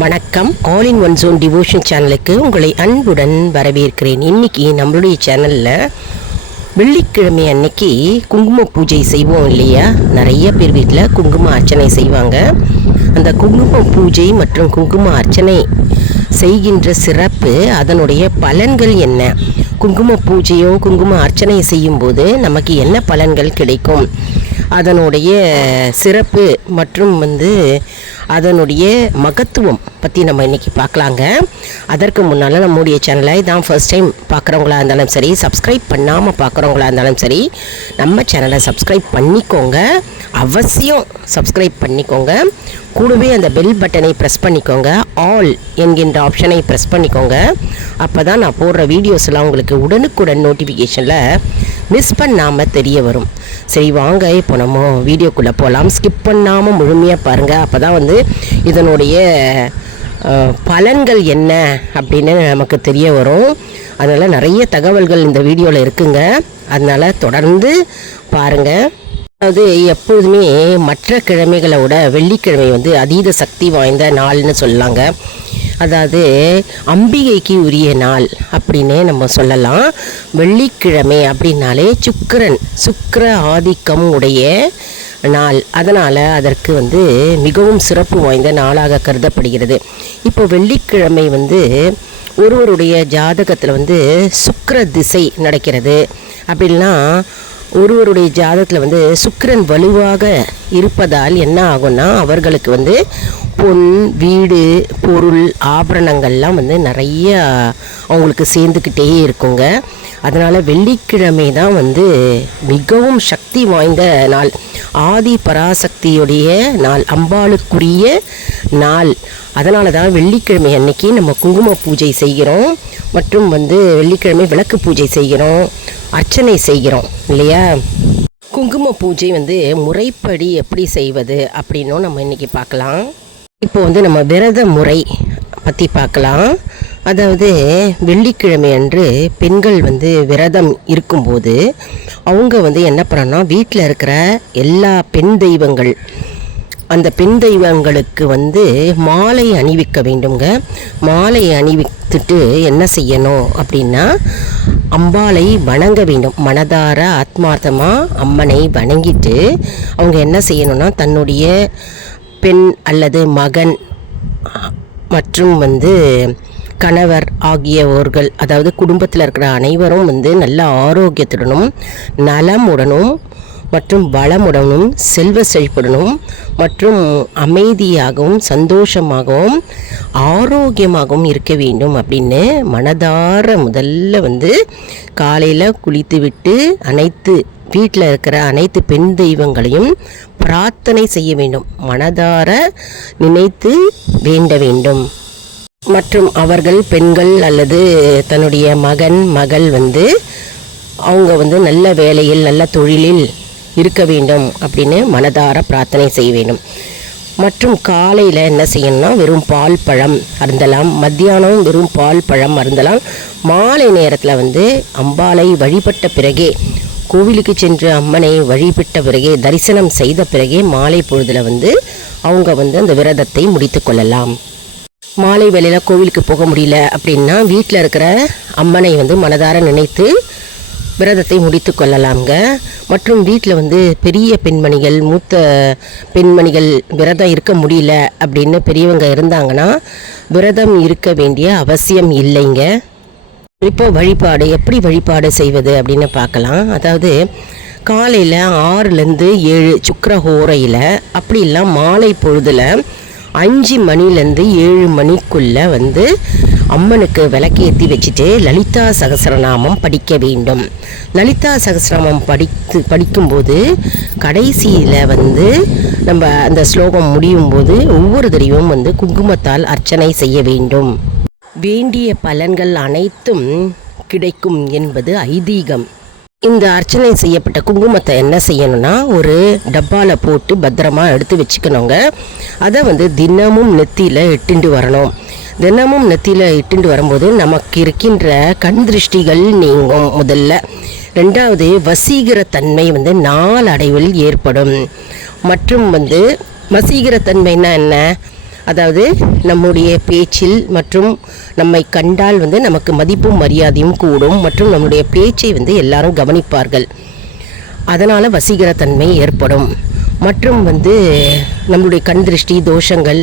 வணக்கம். All in one zone devotion சேனலுக்கு உங்களை அன்புடன் வரவேற்கிறேன். இன்னைக்கு நம்மளுடைய சேனலில் வெள்ளிக்கிழமை அன்னைக்கு குங்கும பூஜை செய்வோம் இல்லையா? நிறைய பேர் வீட்டில் குங்கும அர்ச்சனை செய்வாங்க. அந்த குங்கும பூஜை மற்றும் குங்கும அர்ச்சனை செய்கின்ற சிறப்பு அதனுடைய பலன்கள் என்ன? குங்கும பூஜையோ குங்கும அர்ச்சனை செய்யும்போது நமக்கு என்ன பலன்கள் கிடைக்கும்? அதனுடைய சிறப்பு மற்றும் வந்து அதனுடைய மகத்துவம் பற்றி நம்ம இன்றைக்கி பார்க்கலாங்க. அதற்கு முன்னால் நம்முடைய சேனலை இதான் ஃபர்ஸ்ட் டைம் பார்க்குறவங்களா இருந்தாலும் சரி சப்ஸ்கிரைப் பண்ணாமல் பார்க்குறவங்களா இருந்தாலும் சரி நம்ம சேனலை சப்ஸ்கிரைப் பண்ணிக்கோங்க. அவசியம் சப்ஸ்கிரைப் பண்ணிக்கோங்க. கூடவே அந்த பெல் பட்டனை ப்ரெஸ் பண்ணிக்கோங்க. ஆல் என்கின்ற ஆப்ஷனை ப்ரெஸ் பண்ணிக்கோங்க. அப்போ தான் நான் போடுற வீடியோஸ்லாம் உங்களுக்கு உடனுக்குடன் நோட்டிஃபிகேஷனில் மிஸ் பண்ணாமல் தெரிய வரும். சரி வாங்க இப்போ நம்ம வீடியோக்குள்ளே போகலாம் ஸ்கிப் பண்ணாமல் முழுமையாக பாருங்கள் அப்போ தான் வந்து இதனுடைய பலன்கள் என்ன அப்படின்னு நமக்கு தெரிய வரும். அதனால் நிறைய தகவல்கள் இந்த வீடியோவில் இருக்குங்க. அதனால் தொடர்ந்து பாருங்கள் அதாவது எப்பொழுதுமே மற்ற கிழமைகளை விட வெள்ளிக்கிழமை வந்து அதீத சக்தி வாய்ந்த நாள்னு சொல்லாங்க. அதாவது அம்பிகைக்கு உரிய நாள் அப்படின்னே நம்ம சொல்லலாம். வெள்ளிக்கிழமை அப்படின்னாலே சுக்கரன் சுக்கர ஆதிக்கம் உடைய நாள். அதனால் அதற்கு வந்து மிகவும் சிறப்பு வாய்ந்த நாளாக கருதப்படுகிறது. இப்போ வெள்ளிக்கிழமை வந்து ஒருவருடைய ஜாதகத்தில் வந்து சுக்கர திசை நடக்கிறது. அப்படின்னா ஒருவருடைய ஜாதகத்தில் வந்து சுக்கிரன் வலுவாக இருப்பதால் என்ன ஆகும்னா அவர்களுக்கு வந்து பொன் வீடு பொருள் ஆபரணங்கள்லாம் வந்து நிறைய அவங்களுக்கு சேர்ந்துக்கிட்டே இருக்குங்க. அதனால் வெள்ளிக்கிழமை தான் வந்து மிகவும் சக்தி வாய்ந்த நாள். ஆதி பராசக்தியுடைய நாள் அம்பாளுக்குரிய நாள். அதனால தான் வெள்ளிக்கிழமை அன்னைக்கு நம்ம குங்கும பூஜை செய்கிறோம். மற்றும் வந்து வெள்ளிக்கிழமை விளக்கு பூஜை செய்கிறோம். அர்ச்சனை செய்கிறோம் இல்லையா? குங்கும பூஜை வந்து முறைப்படி எப்படி செய்வது அப்படின்னும் நம்ம இன்னைக்கு பார்க்கலாம். இப்போ வந்து நம்ம விரத முறை பற்றி பார்க்கலாம். அதாவது வெள்ளிக்கிழமை அன்று பெண்கள் வந்து விரதம் இருக்கும்போது அவங்க வந்து என்ன பண்ணணும்னா வீட்டில் இருக்கிற எல்லா பெண் தெய்வங்கள் அந்த பெண் தெய்வங்களுக்கு வந்து மாலை அணிவிக்க வேண்டுங்க மாலை அணிவித்துட்டு என்ன செய்யணும் அப்படின்னா அம்பாளை வணங்க வேண்டும். மனதார ஆத்மார்த்தமாக அம்மனை வணங்கிட்டு அவங்க என்ன செய்யணும்னா தன்னுடைய பெண் அல்லது மகன் மற்றும் வந்து கணவர் ஆகியவர்கள் அதாவது குடும்பத்தில் இருக்கிற அனைவரும் வந்து நல்ல ஆரோக்கியத்துடனும் நலமுடனும் மற்றும் வளமுடனும் செல்வ செழிப்புடனும் மற்றும் அமைதியாகவும் சந்தோஷமாகவும் ஆரோக்கியமாகவும் இருக்க வேண்டும் அப்படின்னு மனதார முதல்ல வந்து காலையில் குளித்து விட்டு அனைத்து வீட்டில் இருக்கிற அனைத்து பெண் தெய்வங்களையும் பிரார்த்தனை செய்ய வேண்டும். மனதார நினைத்து வேண்ட வேண்டும். மற்றும் அவர்கள் பெண்கள் அல்லது தன்னுடைய மகன் மகள் வந்து அவங்க வந்து நல்ல வேலையில் நல்ல தொழிலில் இருக்க வேண்டும் அப்படின்னு மனதார பிரார்த்தனை செய்ய வேண்டும். மற்றும் காலையில் என்ன செய்யணும்னா வெறும் பால் பழம் அருந்தலாம். மத்தியானம் வெறும் பால் பழம் அருந்தலாம். மாலை நேரத்தில் வந்து அம்பாளை வழிபட்ட பிறகே கோவிலுக்கு சென்று அம்மனை வழிபட்ட பிறகே தரிசனம் செய்த பிறகே மாலை பொழுதில் வந்து அவங்க வந்து அந்த விரதத்தை முடித்து கொள்ளலாம். மாலை வேளையில் கோவிலுக்கு போக முடியல அப்படின்னா வீட்டில் இருக்கிற அம்மனை வந்து மனதார நினைத்து விரதத்தை முடித்து கொள்ளலாம்ங்க. மற்றும் வீட்டில் வந்து பெரிய பெண்மணிகள் மூத்த பெண்மணிகள் விரதம் இருக்க முடியல அப்படின்னு பெரியவங்க இருந்தாங்கன்னா விரதம் இருக்க வேண்டிய அவசியம் இல்லைங்க. இப்போ வழிபாடு எப்படி வழிபாடு செய்வது அப்படின்னு பார்க்கலாம். அதாவது காலையில் ஆறுலேருந்து ஏழு சுக்கரஹோரையில் அப்படி இல்லை மாலை பொழுதில் அஞ்சு மணிலேருந்து ஏழு மணிக்குள்ளே வந்து அம்மனுக்கு விளக்கேற்றி வச்சுட்டு லலிதா சகசரநாமம் படிக்க வேண்டும். லலிதா சகசரநாமம் படித்து படிக்கும்போது கடைசியில் வந்து நம்ம அந்த ஸ்லோகம் முடியும் போது ஒவ்வொரு தடவையும் வந்து குங்குமத்தால் அர்ச்சனை செய்ய வேண்டும். வேண்டிய பலன்கள் அனைத்தும் கிடைக்கும் என்பது ஐதீகம். இந்த அர்ச்சனை செய்யப்பட்ட குங்குமத்தை என்ன செய்யணும்னா ஒரு டப்பாவில் போட்டு பத்திரமா எடுத்து வச்சுக்கணுங்க. அதை வந்து தினமும் நெத்தியில் இட்டுண்டு வரணும். தினமும் நெத்தியில் இட்டுண்டு வரும்போது நமக்கு இருக்கின்ற கண் திருஷ்டிகள் நீங்கும் முதல்ல. ரெண்டாவது வசீகர தன்மை வந்து நாளடைவில் ஏற்படும். மற்றும் வந்து வசீகர தன்மைன்னா என்ன? அதாவது நம்முடைய பேச்சில் மற்றும் நம்மை கண்டால் வந்து நமக்கு மதிப்பும் மரியாதையும் கூடும் மற்றும் நம்முடைய பேச்சை வந்து எல்லாரும் கவனிப்பார்கள். அதனால் வசீகரத்தன்மை ஏற்படும். மற்றும் வந்து நம்மளுடைய கண் திருஷ்டி தோஷங்கள்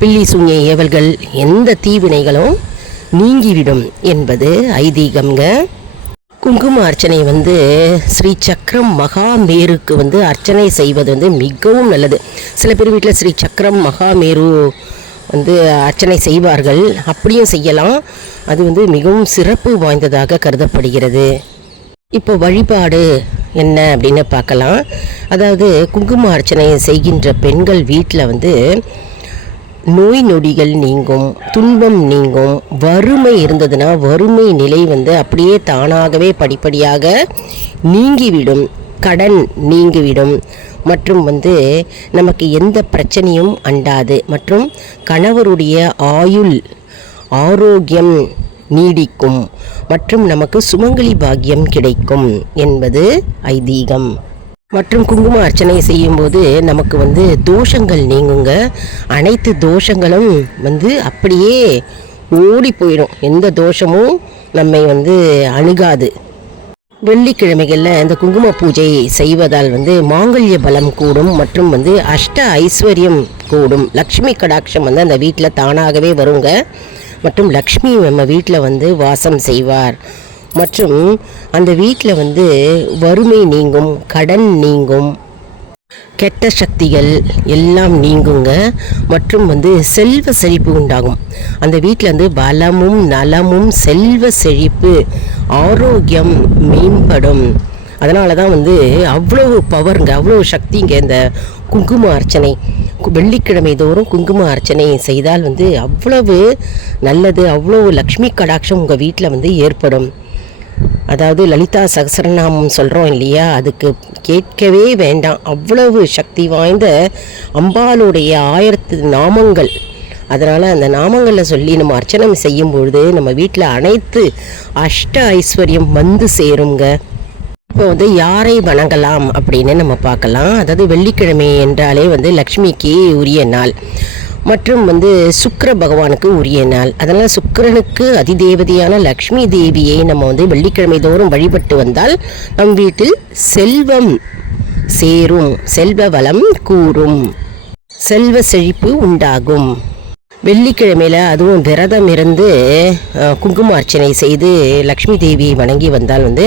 பில்லி சூன்ய ஏவல்கள் எந்த தீவினைகளும் நீங்கிவிடும் என்பது ஐதீகம்ங்க. குங்கும அர்ச்சனை வந்து ஸ்ரீ சக்கரம் மகாமேருக்கு வந்து அர்ச்சனை செய்வது வந்து மிகவும் நல்லது. சில பேர் வீட்டில் ஸ்ரீ சக்கரம் மகாமேரு வந்து அர்ச்சனை செய்வார்கள். அப்படியும் செய்யலாம். அது வந்து மிகவும் சிறப்பு வாய்ந்ததாக கருதப்படுகிறது. இப்போ வழிபாடு என்ன அப்படின்னு பார்க்கலாம். அதாவது குங்கும அர்ச்சனை செய்கின்ற பெண்கள் வீட்டில் வந்து நோய் நொடிகள் நீங்கும் துன்பம் நீங்கும் வறுமை இருந்ததுன்னா வறுமை நிலை வந்து அப்படியே தானாகவே படிப்படியாக நீங்கிவிடும் கடன் நீங்கிவிடும். மற்றும் வந்து நமக்கு எந்த பிரச்சனையும் அண்டாது. மற்றும் கணவருடைய ஆயுள் ஆரோக்கியம் நீடிக்கும். மற்றும் நமக்கு சுமங்கலி பாக்கியம் கிடைக்கும் என்பது ஐதீகம். மற்றும் குங்கும அர்ச்சனை செய்யும்போது நமக்கு வந்து தோஷங்கள் நீங்குங்க. அனைத்து தோஷங்களும் வந்து அப்படியே ஓடி போயிடும். எந்த தோஷமும் நம்மை வந்து அணுகாது. வெள்ளிக்கிழமைகளில் இந்த குங்கும பூஜை செய்வதால் வந்து மாங்கல்ய பலம் கூடும் மற்றும் வந்து அஷ்ட ஐஸ்வர்யம் கூடும். லக்ஷ்மி கடாட்சம் வந்து அந்த வீட்டில் தானாகவே வருங்க. மற்றும் லக்ஷ்மி நம்ம வீட்டில் வந்து வாசம் செய்வார். மற்றும் அந்த வீட்டில் வந்து வறுமை நீங்கும் கடன் நீங்கும். கெட்ட சக்திகள் எல்லாம் நீங்குங்க. மற்றும் வந்து செல்வ செழிப்பு உண்டாகும். அந்த வீட்டில் வந்து பலமும் நலமும் செல்வ செழிப்பு ஆரோக்கியம் மேம்படும். அதனால தான் வந்து அவ்வளவு பவருங்க அவ்வளோ சக்திங்க இந்த குங்கும அர்ச்சனை. வெள்ளிக்கிழமை தோறும் குங்கும அர்ச்சனை செய்தால் வந்து அவ்வளவு நல்லது அவ்வளோ லக்ஷ்மி கடாட்சம் உங்கள் வீட்டில் வந்து ஏற்படும். அதாவது லலிதா சகசரநாமம் சொல்கிறோம் இல்லையா? அதுக்கு கேட்கவே வேண்டாம். அவ்வளவு சக்தி வாய்ந்த அம்பாளுடைய ஆயிரத்து நாமங்கள். அதனால் அந்த நாமங்களில் சொல்லி நம்ம அர்ச்சனை செய்யும் பொழுது நம்ம வீட்டில் அனைத்து அஷ்ட ஐஸ்வர்யம் வந்து சேருங்க. இப்போ வந்து யாரை வணங்கலாம் அப்படின்னு நம்ம பார்க்கலாம். அதாவது வெள்ளிக்கிழமை என்றாலே வந்து லக்ஷ்மிக்கு உரிய நாள். மற்றும் வந்து சுக்கர பகவானுக்கு உரிய நாள். அதனால் சுக்கரனுக்கு அதிதேவதையான லக்ஷ்மி தேவியை நம்ம வந்து வெள்ளிக்கிழமை தோறும் வழிபட்டு வந்தால் நம் வீட்டில் செல்வம் சேரும் செல்வ வளம் கூறும் செல்வ செழிப்பு உண்டாகும். வெள்ளிக்கிழமையில் அதுவும் விரதம் இருந்து குங்குமார்ச்சனை குங்கும அர்ச்சனை செய்து லக்ஷ்மி தேவியை வணங்கி வந்தால் வந்து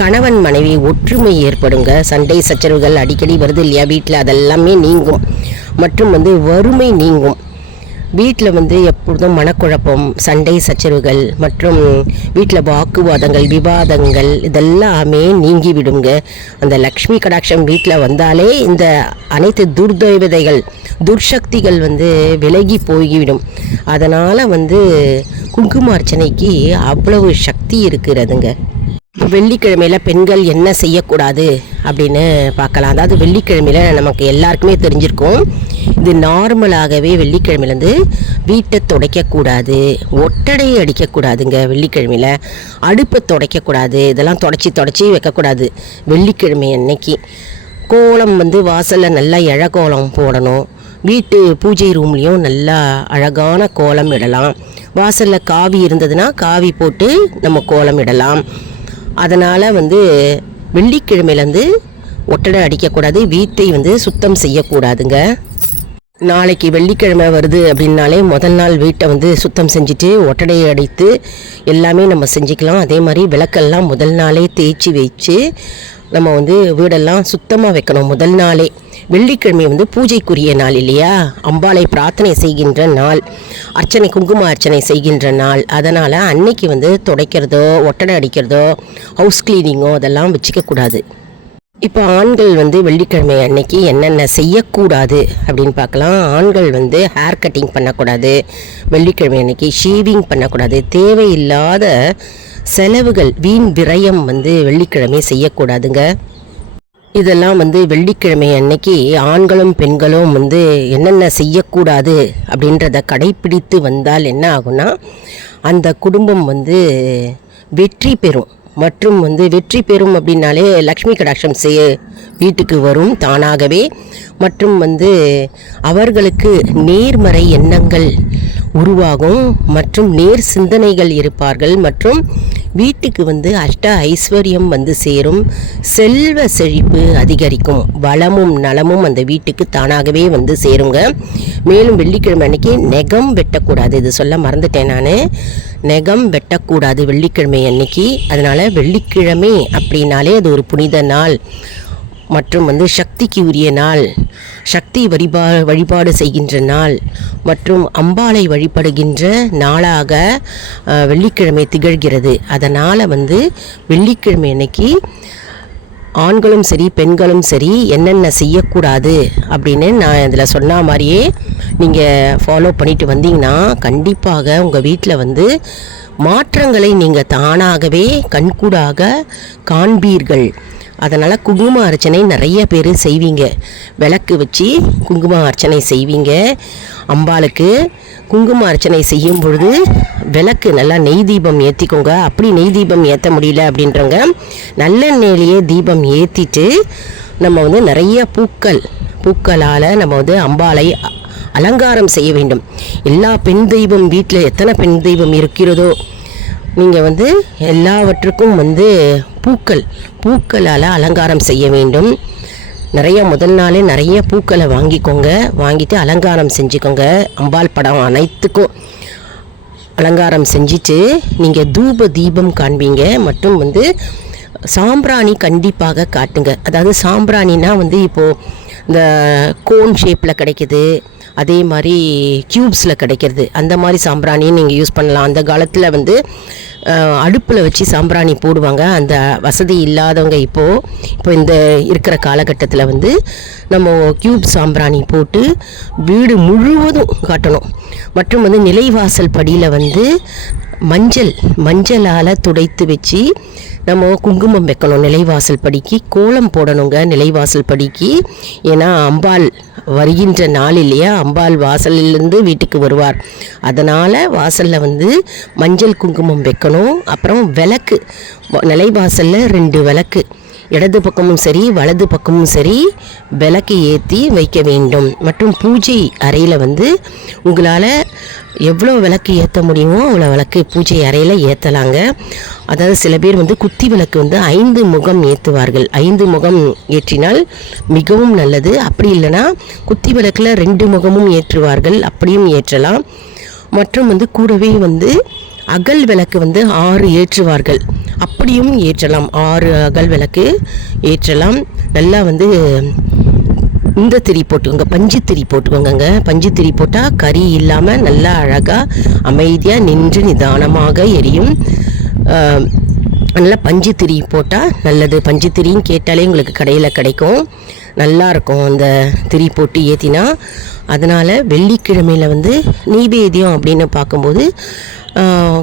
கணவன் மனைவி ஒற்றுமை ஏற்படுங்க. சண்டை சச்சரவுகள் அடிக்கடி வருது இல்லையா? வீட்டில் அதெல்லாமே நீங்கும். மற்றும் வந்து வறுமை நீங்கும். வீட்டில் வந்து எப்பொழுதும் மனக்குழப்பம் சண்டை சச்சரவுகள் மற்றும் வீட்டில் வாக்குவாதங்கள் விவாதங்கள் இதெல்லாமே நீங்கி விடுங்க அந்த லக்ஷ்மி கடாட்சம் வீட்டில் வந்தாலே இந்த அனைத்து துர்தேவதைகள் துர்சக்திகள் வந்து விலகி போய்விடும். அதனால் வந்து குங்கும அர்ச்சனைக்கு அவ்வளவு சக்தி இருக்கிறதுங்க. வெள்ளிக்கிழமையில் பெண்கள் என்ன செய்யக்கூடாது அப்படின்னு பார்க்கலாம். அதாவது வெள்ளிக்கிழமையில் நமக்கு எல்லாருக்குமே தெரிஞ்சிருக்கும். இது நார்மலாகவே வெள்ளிக்கிழமையிலேருந்து வீட்டை துடைக்கக்கூடாது. ஒட்டடையை அடிக்கக்கூடாதுங்க வெள்ளிக்கிழமையில். அடுப்பை துடைக்கக்கூடாது. இதெல்லாம் தொடச்சி தொடச்சி வைக்கக்கூடாது. வெள்ளிக்கிழமை அன்னைக்கு. கோலம் வந்து வாசலில் நல்லா இழக்கோலம் கோலம் போடணும். வீட்டு பூஜை ரூம்லேயும் நல்லா அழகான கோலம் இடலாம். வாசலில் காவி இருந்ததுன்னா காவி போட்டு நம்ம கோலம் இடலாம். அதனால் வந்து வெள்ளிக்கிழமையிலேருந்து ஒட்டடை அடிக்கக்கூடாது. வீட்டை வந்து சுத்தம் செய்யக்கூடாதுங்க. நாளைக்கு வெள்ளிக்கிழமை வருது அப்படின்னாலே முதல் நாள் வீட்டை வந்து சுத்தம் செஞ்சுட்டு ஒட்டடையை அடித்து எல்லாமே நம்ம செஞ்சுக்கலாம். அதே மாதிரி விளக்கெல்லாம் முதல் நாளே தேய்ச்சி வச்சு நம்ம வந்து வீடெல்லாம் சுத்தமாக வைக்கணும். முதல் நாளே. வெள்ளிக்கிழமை வந்து பூஜைக்குரிய நாள் இல்லையா? அம்பாளை பிரார்த்தனை செய்கின்ற நாள். அர்ச்சனை குங்கும அர்ச்சனை செய்கின்ற நாள். அதனால் அன்னைக்கு வந்து துடைக்கிறதோ ஒட்டடை அடிக்கிறதோ ஹவுஸ் க்ளீனிங்கோ அதெல்லாம் வச்சுக்கக்கூடாது. இப்போ ஆண்கள் வந்து வெள்ளிக்கிழமை அன்னைக்கு என்னென்ன செய்யக்கூடாது அப்படின்னு பார்க்கலாம். ஆண்கள் வந்து ஹேர் கட்டிங் பண்ணக்கூடாது. வெள்ளிக்கிழமை அன்னைக்கு ஷேவிங் பண்ணக்கூடாது. தேவையில்லாத செலவுகள் வீண் விரயம் வந்து வெள்ளிக்கிழமை செய்யக்கூடாதுங்க. இதெல்லாம் வந்து வெள்ளிக்கிழமை அன்னைக்கு ஆண்களும் பெண்களும் வந்து என்னென்ன செய்யக்கூடாது அப்படின்றத கடைப்பிடித்து வந்தால் என்ன ஆகும்னா அந்த குடும்பம் வந்து வெற்றி பெறும். மற்றும் வந்து வெற்றி பெறும் அப்படின்னாலே லக்ஷ்மி கடாட்சம் செய்ய வீட்டுக்கு வரும் தானாகவே. மற்றும் வந்து அவர்களுக்கு நேர்மறை எண்ணங்கள் உருவாகும் மற்றும் நேர் சிந்தனைகள் இருப்பார்கள். மற்றும் வீட்டுக்கு வந்து அஷ்ட ஐஸ்வர்யம் வந்து சேரும். செல்வ செழிப்பு அதிகரிக்கும். வளமும் நலமும் அந்த வீட்டுக்கு தானாகவே வந்து சேருங்க. மேலும் வெள்ளிக்கிழமை அன்னைக்கு நெகம் வெட்டக்கூடாது. இது சொல்ல மறந்துட்டேன் நான். நெகம் வெட்டக்கூடாது வெள்ளிக்கிழமை அன்னைக்கு. அதனால் வெள்ளிக்கிழமை அப்படின்னாலே அது ஒரு புனித நாள். மற்றும் வந்து சக்திக்கு உரிய நாள். சக்தி வழிபா வழிபாடு செய்கின்ற நாள் மற்றும் அம்பாளை வழிபடுகின்ற நாளாக வெள்ளிக்கிழமை திகழ்கிறது. அதனால் வந்து வெள்ளிக்கிழமை அன்னைக்கு ஆண்களும் சரி பெண்களும் சரி என்னென்ன செய்யக்கூடாது அப்படின்னு நான் இதில் சொன்ன மாதிரியே நீங்கள் ஃபாலோ பண்ணிட்டு வந்தீங்கன்னா கண்டிப்பாக உங்கள் வீட்டில் வந்து மாற்றங்களை நீங்கள் தானாகவே கண்கூடாக காண்பீர்கள். அதனால் குங்கும அர்ச்சனை நிறைய பேர் செய்வீங்க. விளக்கு வச்சு குங்கும அர்ச்சனை செய்வீங்க. அம்பாளுக்கு குங்கும அர்ச்சனை செய்யும் பொழுது விளக்கு நல்லா நெய் தீபம் ஏற்றிக்கோங்க அப்படி நெய் தீபம் ஏற்ற முடியல அப்படின்றவங்க நல்லெண்ணெயிலேயே தீபம் ஏற்றிட்டு நம்ம வந்து நிறைய பூக்கள் பூக்களால் நம்ம வந்து அம்பாளை அ- அலங்காரம் செய்ய வேண்டும். எல்லா பெண் தெய்வம் வீட்டில் எத்தனை பெண் தெய்வம் இருக்கிறதோ நீங்கள் வந்து எல்லாவற்றுக்கும் வந்து பூக்கள் பூக்களால் அலங்காரம் செய்ய வேண்டும். நிறைய முதல் நாளே நிறைய பூக்களை வாங்கிக்கோங்க. வாங்கிட்டு அலங்காரம் செஞ்சுக்கோங்க. அம்பாள் படம் அனைத்துக்கும் அலங்காரம் செஞ்சுட்டு நீங்கள் தூப தீபம் காண்பீங்க. மற்றும் வந்து சாம்பிராணி கண்டிப்பாக காட்டுங்க. அதாவது சாம்பிராணினா வந்து இப்போது இந்த கோன் ஷேப்பில் கிடைக்குது. அதே மாதிரி க்யூப்ஸில் கிடைக்கிறது. அந்த மாதிரி சாம்பிராணியும் நீங்கள் யூஸ் பண்ணலாம். அந்த காலத்தில் வந்து அடுப்பில் வச்சு சாம்பிராணி போடுவாங்க. அந்த வசதி இல்லாதவங்க இப்போது இப்போ இந்த இருக்கிற காலகட்டத்தில் வந்து நம்ம க்யூப் சாம்பிராணி போட்டு வீடு முழுவதும் காட்டணும். மற்றும் வந்து நிலைவாசல் படியில் வந்து மஞ்சள் மஞ்சளால் துடைத்து வச்சு நம்ம குங்குமம் வைக்கணும் நிலைவாசல் படிக்கு கோலம் போடணுங்க நிலைவாசல் படிக்கு. ஏன்னா அம்பாள் வருகின்ற நாள் இல்லையா அம்பாள் வாசலிலிருந்து வீட்டுக்கு வருவார். அதனால் வாசலில் வந்து மஞ்சள் குங்குமம் வைக்கணும். அப்புறம் விளக்கு நிலைவாசலில் ரெண்டு விளக்கு. இடது பக்கமும் சரி வலது பக்கமும் சரி விளக்கு ஏற்றி வைக்க வேண்டும். மற்றும் பூஜை அறையில் வந்து உங்களால் எவ்வளோ விளக்கு ஏற்ற முடியுமோ அவ்வளோ விளக்கு பூஜை அறையில் ஏற்றலாங்க அதாவது சில பேர் வந்து குத்தி விளக்கு வந்து ஐந்து முகம் ஏற்றுவார்கள் ஐந்து முகம் ஏற்றினால் மிகவும் நல்லது. அப்படி இல்லைன்னா குத்தி விளக்கில் ரெண்டு முகமும் ஏற்றுவார்கள். அப்படியும் ஏற்றலாம். மற்றும் வந்து கூடவே வந்து அகல் விளக்கு வந்து ஆறு ஏற்றுவார்கள். அப்படியும் ஏற்றலாம். ஆறு அகல் விளக்கு ஏற்றலாம். நல்லா வந்து இந்த திரி போட்டுக்கோங்க. பஞ்சு திரி போட்டுக்கோங்கங்க. பஞ்சு திரி போட்டால் கறி இல்லாமல் நல்லா அழகாக அமைதியாக நின்று நிதானமாக எரியும். நல்லா பஞ்சு திரி போட்டால் நல்லது. பஞ்சு திரின்னு கேட்டாலே உங்களுக்கு கடையில் கிடைக்கும். நல்லாயிருக்கும் அந்த திரி போட்டு ஏற்றினா அதனால் வெள்ளிக்கிழமையில் வந்து நீபேதியம் அப்படின்னு பார்க்கும்போது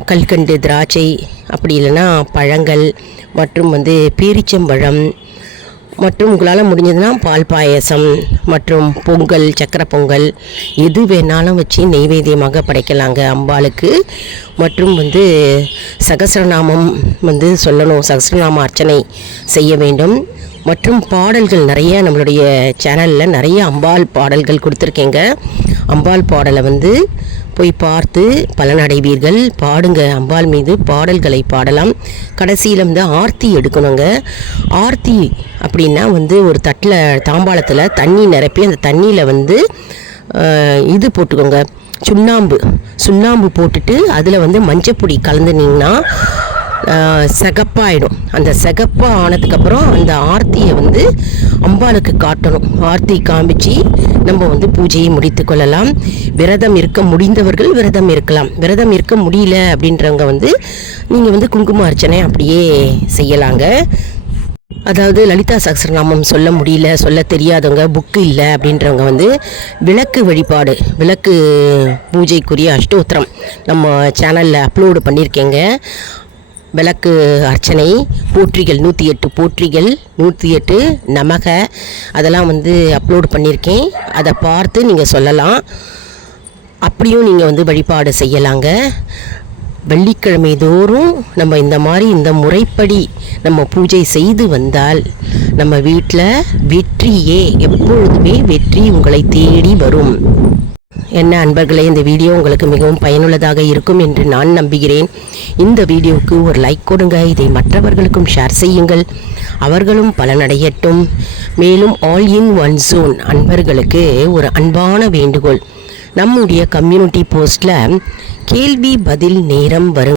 கல்கண்டு திராட்சை அப்படி இல்லைன்னா பழங்கள் மற்றும் வந்து பேரிச்சம்பழம் மற்றும் உங்களால் முடிஞ்சதுன்னா பால் பாயசம் மற்றும் பொங்கல் சக்கரை பொங்கல் எது வேணாலும் வச்சு நெய்வேத்தியமாக படைக்கலாங்க அம்பாளுக்கு. மற்றும் வந்து சகஸ்ரநாமம் வந்து சொல்லணும் சகஸ்ரநாம அர்ச்சனை செய்ய வேண்டும். மற்றும் பாடல்கள் நிறைய நம்மளுடைய சேனலில் நிறைய அம்பாள் பாடல்கள் கொடுத்துருக்கேங்க. அம்பாள் பாடலை வந்து போய் பார்த்து பலனடைவீர்கள். பாடுங்க அம்பாள் மீது பாடல்களை பாடலாம். கடைசியில் வந்து ஆர்த்தி எடுக்கணுங்க. ஆர்த்தி அப்படின்னா வந்து ஒரு தட்டில் தாம்பாளத்தில் தண்ணி நிரப்பி அந்த தண்ணியில் வந்து இது போட்டுக்கோங்க. சுண்ணாம்பு. சுண்ணாம்பு போட்டுட்டு அதில் வந்து மஞ்சப்பொடி கலந்துனீங்கன்னா சகப்பாயிடும். அந்த சகப்பாக ஆனதுக்கப்புறம் அந்த ஆர்த்தியை வந்து அம்பாளுக்கு காட்டணும். ஆர்த்தி காமிச்சு நம்ம வந்து பூஜையை முடித்து கொள்ளலாம். விரதம் இருக்க முடிந்தவர்கள் விரதம் இருக்கலாம். விரதம் இருக்க முடியல அப்படின்றவங்க வந்து நீங்கள் வந்து குங்கும அர்ச்சனை அப்படியே செய்யலாங்க. அதாவது லலிதா சகசரநாமம் சொல்ல முடியல சொல்ல தெரியாதவங்க புக்கு இல்லை அப்படின்றவங்க வந்து விளக்கு வழிபாடு விளக்கு பூஜைக்குரிய அஷ்டோத்திரம் நம்ம சேனலில் அப்லோடு பண்ணியிருக்கேங்க. விளக்கு அர்ச்சனை போற்றிகள் நூற்றி எட்டு போற்றிகள் நூற்றி எட்டு நமக. அதெல்லாம் வந்து அப்லோடு பண்ணியிருக்கேன். அதை பார்த்து நீங்கள் சொல்லலாம். அப்படியும் நீங்கள் வந்து வழிபாடு செய்யலாங்க. வெள்ளிக்கிழமை தோறும் நம்ம இந்த மாதிரி இந்த முறைப்படி நம்ம பூஜை செய்து வந்தால் நம்ம வீட்டில் வெற்றியே எப்பொழுதுமே வெற்றி உங்களை தேடி வரும். என்ன அன்பர்களே இந்த வீடியோ உங்களுக்கு மிகவும் பயனுள்ளதாக இருக்கும் என்று நான் நம்புகிறேன். இந்த வீடியோவுக்கு ஒரு லைக் கொடுங்க. இதை மற்றவர்களுக்கும் ஷேர் செய்யுங்கள். அவர்களும் பலனடையட்டும். மேலும் ஆல் இன் ஒன் ஜோன் அன்பர்களுக்கு ஒரு அன்பான வேண்டுகோள். நம்முடைய கம்யூனிட்டி போஸ்டில் கேள்வி பதில் நேரம் வரும்